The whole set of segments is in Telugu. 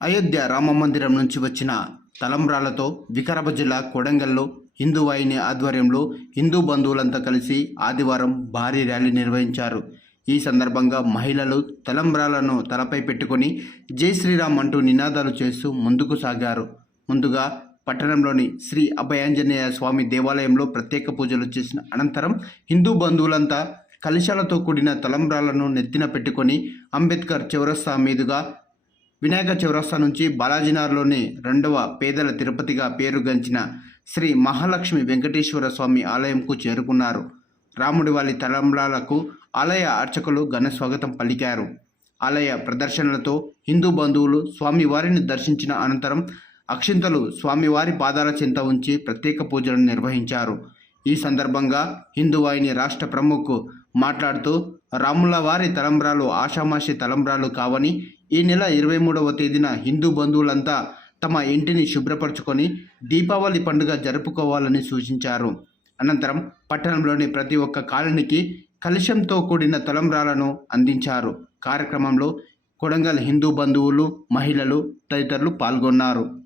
అయోధ్య రామ మందిరం నుంచి వచ్చిన తలంబ్రాలతో వికారాబాద్ జిల్లా కొడంగల్లో హిందూ వాహిని ఆధ్వర్యంలో హిందూ బంధువులంతా కలిసి ఆదివారం భారీ ర్యాలీ నిర్వహించారు. ఈ సందర్భంగా మహిళలు తలంబ్రాలను తలపై పెట్టుకొని జై శ్రీరామ్ అంటూ నినాదాలు చేస్తూ ముందుకు సాగారు. ముందుగా పట్టణంలోని శ్రీ అభయాంజనేయ స్వామి దేవాలయంలో ప్రత్యేక పూజలు చేసిన అనంతరం హిందూ బంధువులంతా కలశాలతో కూడిన తలంబ్రాలను నెత్తిన పెట్టుకొని అంబేద్కర్ చౌరస్తా మీదుగా వినాయక చౌరస్తా నుంచి బాలాజీనగర్లోని రెండవ పేదల తిరుపతిగా పేరుగంచిన శ్రీ మహాలక్ష్మి వెంకటేశ్వర స్వామి ఆలయంకు చేరుకున్నారు. రాముడి వారి తలంబ్రాలకు ఆలయ అర్చకులు ఘన స్వాగతం పలికారు. ఆలయ ప్రదర్శనలతో హిందూ బంధువులు స్వామివారిని దర్శించిన అనంతరం అక్షింతలు స్వామివారి పాదాల చింత ఉంచి ప్రత్యేక పూజలను నిర్వహించారు. ఈ సందర్భంగా హిందువాయిని రాష్ట్ర ప్రముఖ్ మాట్లాడుతూ రాముల వారి తలంబ్రాలు ఆషామాషి తలంబ్రాలు కావని ఈ నెల ఇరవై మూడవ తేదీన హిందూ బంధువులంతా తమ ఇంటిని శుభ్రపరచుకొని దీపావళి పండుగ జరుపుకోవాలని సూచించారు. అనంతరం పట్టణంలోని ప్రతి ఒక్క కాలనీకి కలుషంతో కూడిన తలంబ్రాలను అందించారు. కార్యక్రమంలో కొడంగల్ హిందూ బంధువులు మహిళలు తదితరులు పాల్గొన్నారు.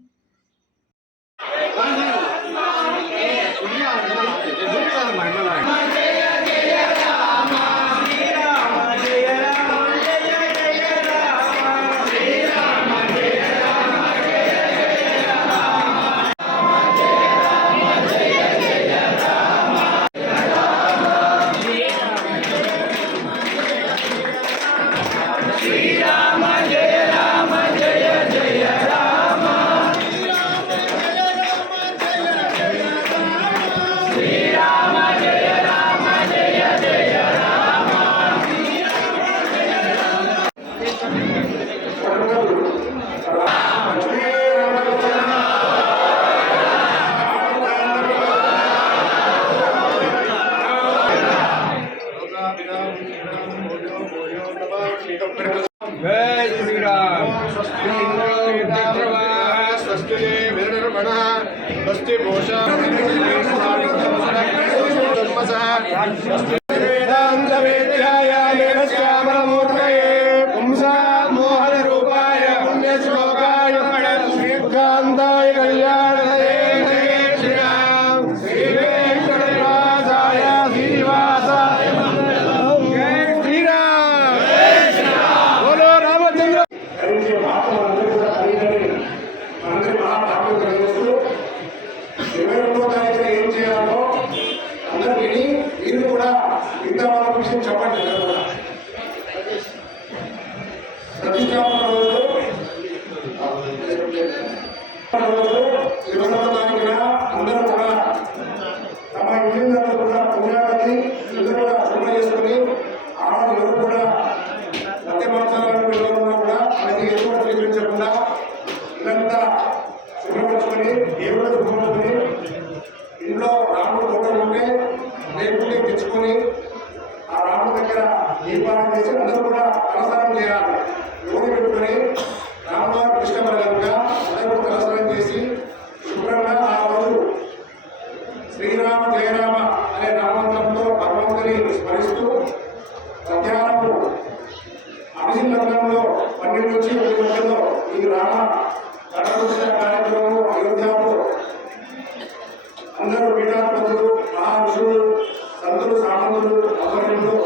కటకృష్ణ కార్యక్రమం అయోధ్యలో అందరూ పీఠాధిపతులు మహర్షులు సంతులు సామంతులు ఆధ్వర్యంలో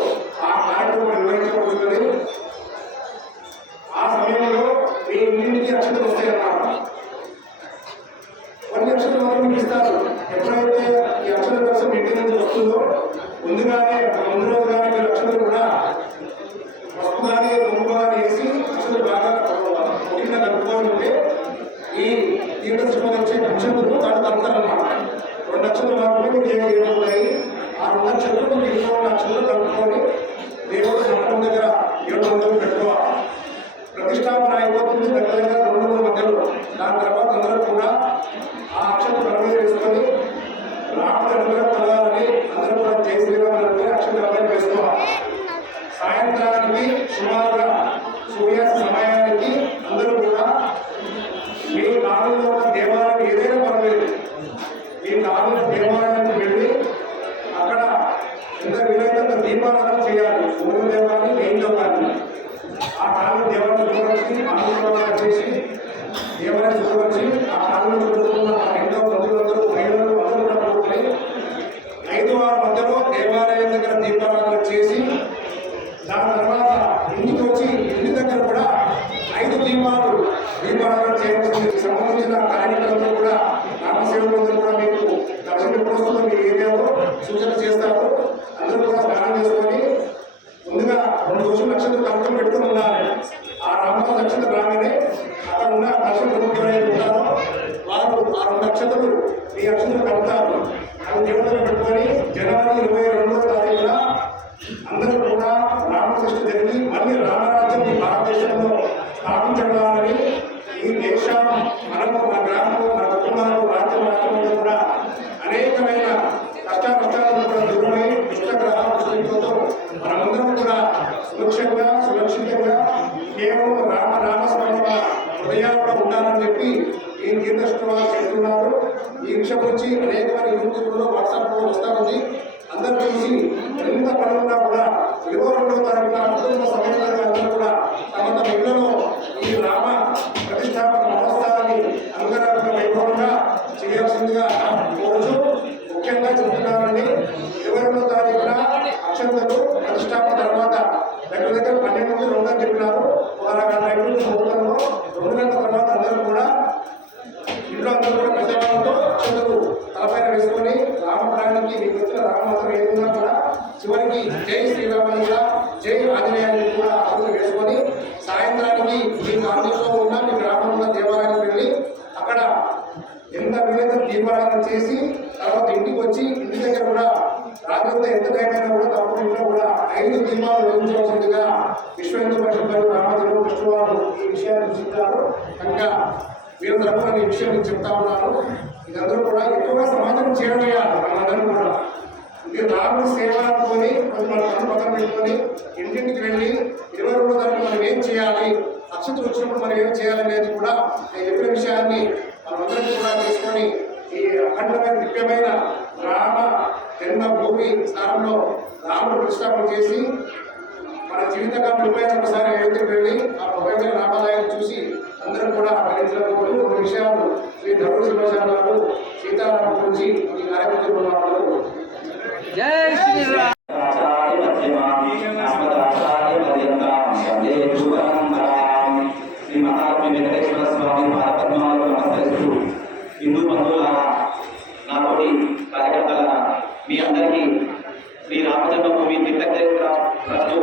ఆ కార్యక్రమం నిర్వహించబడుతుంది ఆ సమయంలో మీ ఇంటికి అక్షతలు వస్తాయన్నమాట కొన్ని అక్షరాలు మాత్రం మీకు ఇస్తారు. ఎప్పుడైతే ఈ అక్షర దర్శనం ఇంటి నుంచి వస్తుందో ముందుగానే ముందు దాని తర్వాత ఇంటికి వచ్చి ఎన్ని దగ్గర కూడా ఐదు దీపాలు నిర్మాణం చేయడం సంబంధించిన కార్యక్రమం అందరూ చేయాలి వాళ్ళందరూ కూడా. రాముడు సేవ అనుకొని కొంచెం మన పక్కన పెట్టుకొని ఇంటింటికి వెళ్ళి ఇరవై రెండు దాంట్లో మనం ఏం చేయాలి అక్షత వచ్చినప్పుడు మనం ఏం చేయాలనేది కూడా నేను చెప్పిన విషయాన్ని మనమందరం కూడా తీసుకొని ఈ అఖండమైన దివ్యమైన రామ జన్మభూమి స్థానంలో రాముడు ప్రతిష్టాపన చేసి మన జీవితకాలం ఉపయోగించిన ఒకసారి అయోధ్యకు వెళ్ళి ఆ ఉపయోగించిన రామాలయాన్ని చూసి అందరం కూడా ఆ పరిగణించడానికి కొన్ని కొన్ని విషయాలు శ్రీ ధరుడు సింహాచార్య గారు సీతారామ గురించి ఈ కార్యక్రమంలో వాళ్ళు జై శ్రీరామ్ హిందూ బంధువులారా నాతోటి కార్యకర్తలారా మీ అందరికీ శ్రీ రామజన్మభూమి తీర్థక్షేత్ర ట్రస్టు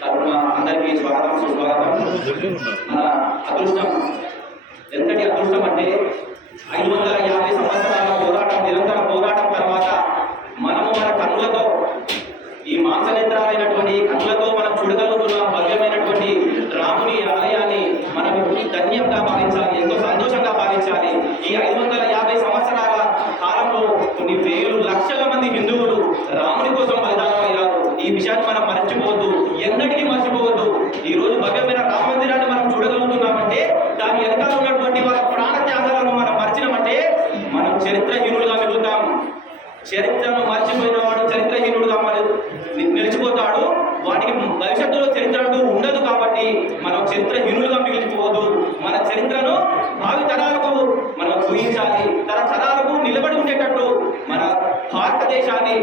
తరఫున అందరికీ స్వాగతం సుస్వాగతం మన అదృష్టం. ఎంతటి అదృష్టం అంటే ఐదు వందల యాభై సంవత్సరాల పోరాటం నిరంతర పోరాటం తర్వాత మనము మన కన్నులతో ఈ మాంసనేత్రాలైనటువంటి కన్నులతో మనం చూడగలుగుతున్న. భవ్యమైనటువంటి రాముని ఆలయాన్ని మనం ధన్యంగా భావించాలి ఎంతో సంతోషంగా భావించాలి ఈ ఐదు వందల యాభై సంవత్సరాల కాలంలో కొన్ని వేలు లక్షల మంది హిందువులు రాముని కోసం బలిదానమయ్యారు ఈ విషయాన్ని ఊహించాలి. తరతరాలకు నిలబడి ఉండేటట్టు మన భారతదేశాన్ని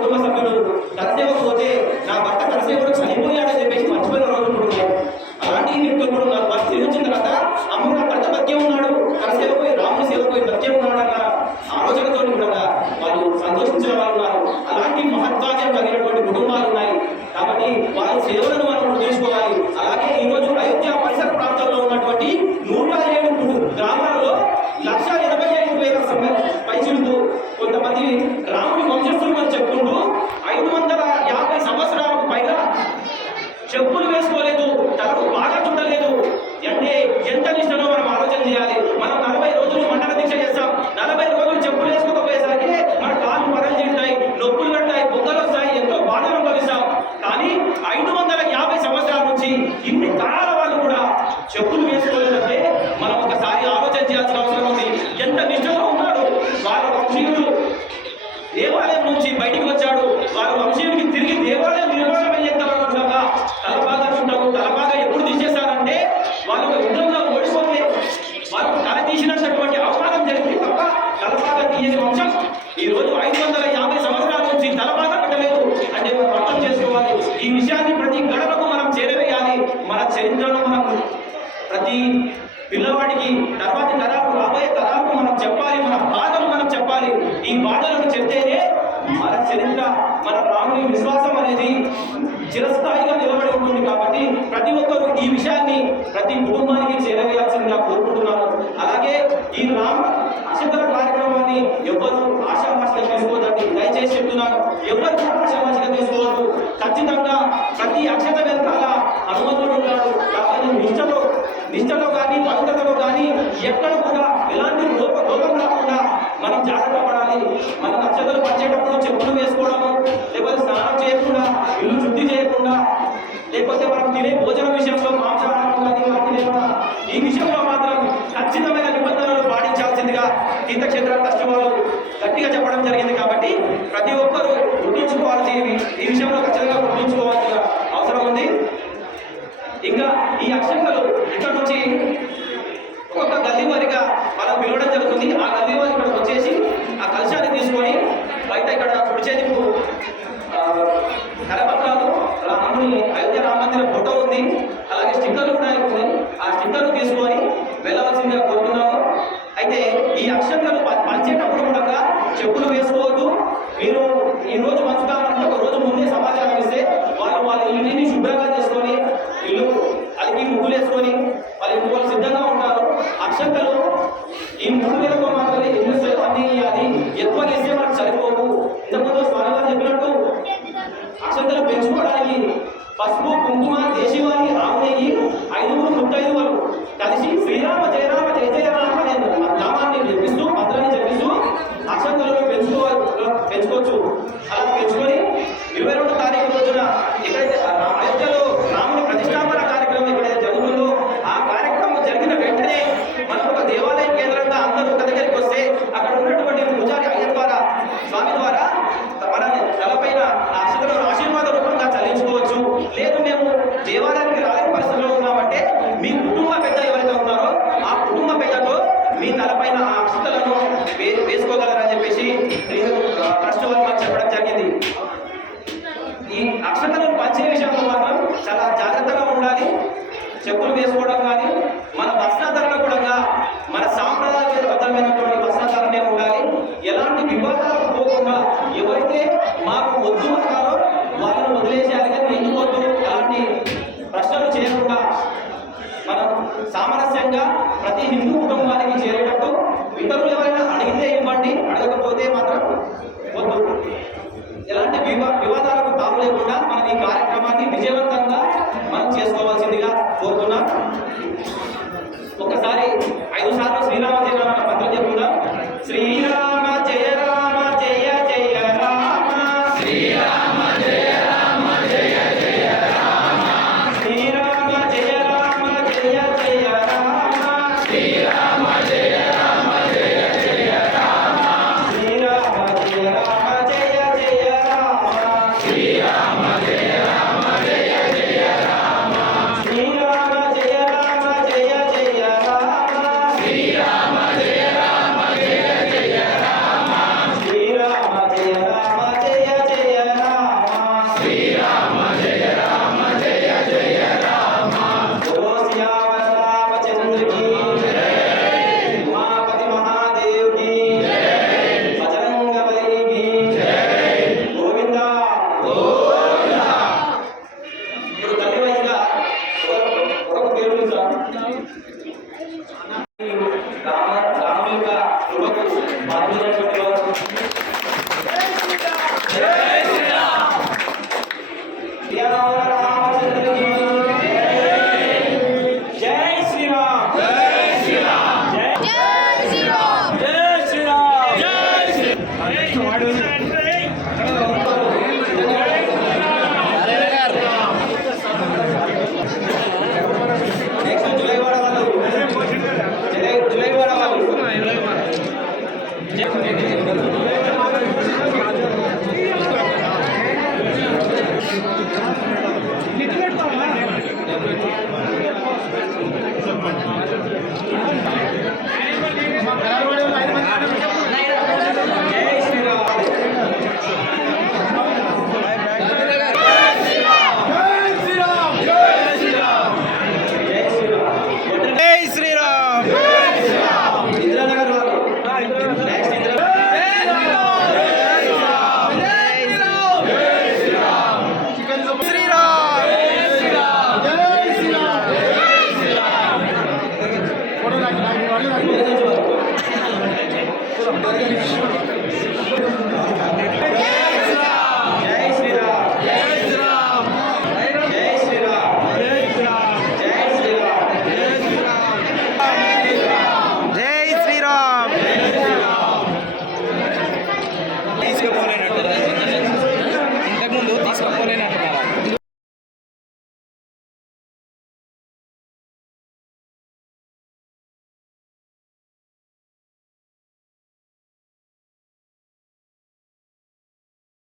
కుటుంబ సభ్యులు ప్రతి ఒక్క కాబట్టి ప్రతి ఒక్కరు ఈ విషయాన్ని ప్రతి కుటుంబానికి చేరవేయాల్సిందిగా కోరుకుంటున్నాను. అలాగే ఈ రామ అక్షతర కార్యక్రమాన్ని ఎవ్వరూ ఆశామాషిగా తీసుకోవద్దండి. దయచేసి చెప్తున్నాను ఎవరు ఆశామాషిగా తీసుకోవద్దు. ఖచ్చితంగా ప్రతి అక్షత వెనకాల అనుమతులు ఉన్నాడు కాబట్టి నిష్టలో నిష్టలో కానీ పవిత్రతలో కానీ ఎక్కడ కూడా ఎలాంటి లోపం లోపం రాకుండా మనం జాగ్రత్త పడాలి. మనం అక్షతలు పనిచేటప్పుడు చెప్పులు వేసుకోవాలి తినే భోజన విషయంలో మాంసాహారం ఈ విషయంలో మాత్రం ఖచ్చితమైన నిబంధనలు పాటించాల్సిందిగా తీర్థక్షేత్ర ట్రస్ట్ గట్టిగా చెప్పడం జరిగింది కాబట్టి ప్రతి ఒక్కరూ గుర్తుంచుకోవాల్సి ఈ విషయంలో ఖచ్చితంగా గుర్తుంచుకోవాల్సిన అవసరం ఉంది. ఇంకా ఈ అక్షంతలు ఇక్కడ నుంచి ఒక్కొక్క గల్లీ వారిగా మనం పిలవడం జరుగుతుంది. ఆ గల్లీ వారి ఇక్కడికి వచ్చేసి ఆ కలశాన్ని తీసుకొని బయట ఇక్కడ కుడి ఉన్నాయి అలాగే స్టిక్కర్లు కూడా ఉన్నాయి ఆ స్టిక్కర్లు తీసుకొని వెళ్ళవలసిందిగా కోరుతున్నాము. అయితే ఈ అక్షంతలు పంచేటప్పుడు కూడా చెప్పులు వేసుకొని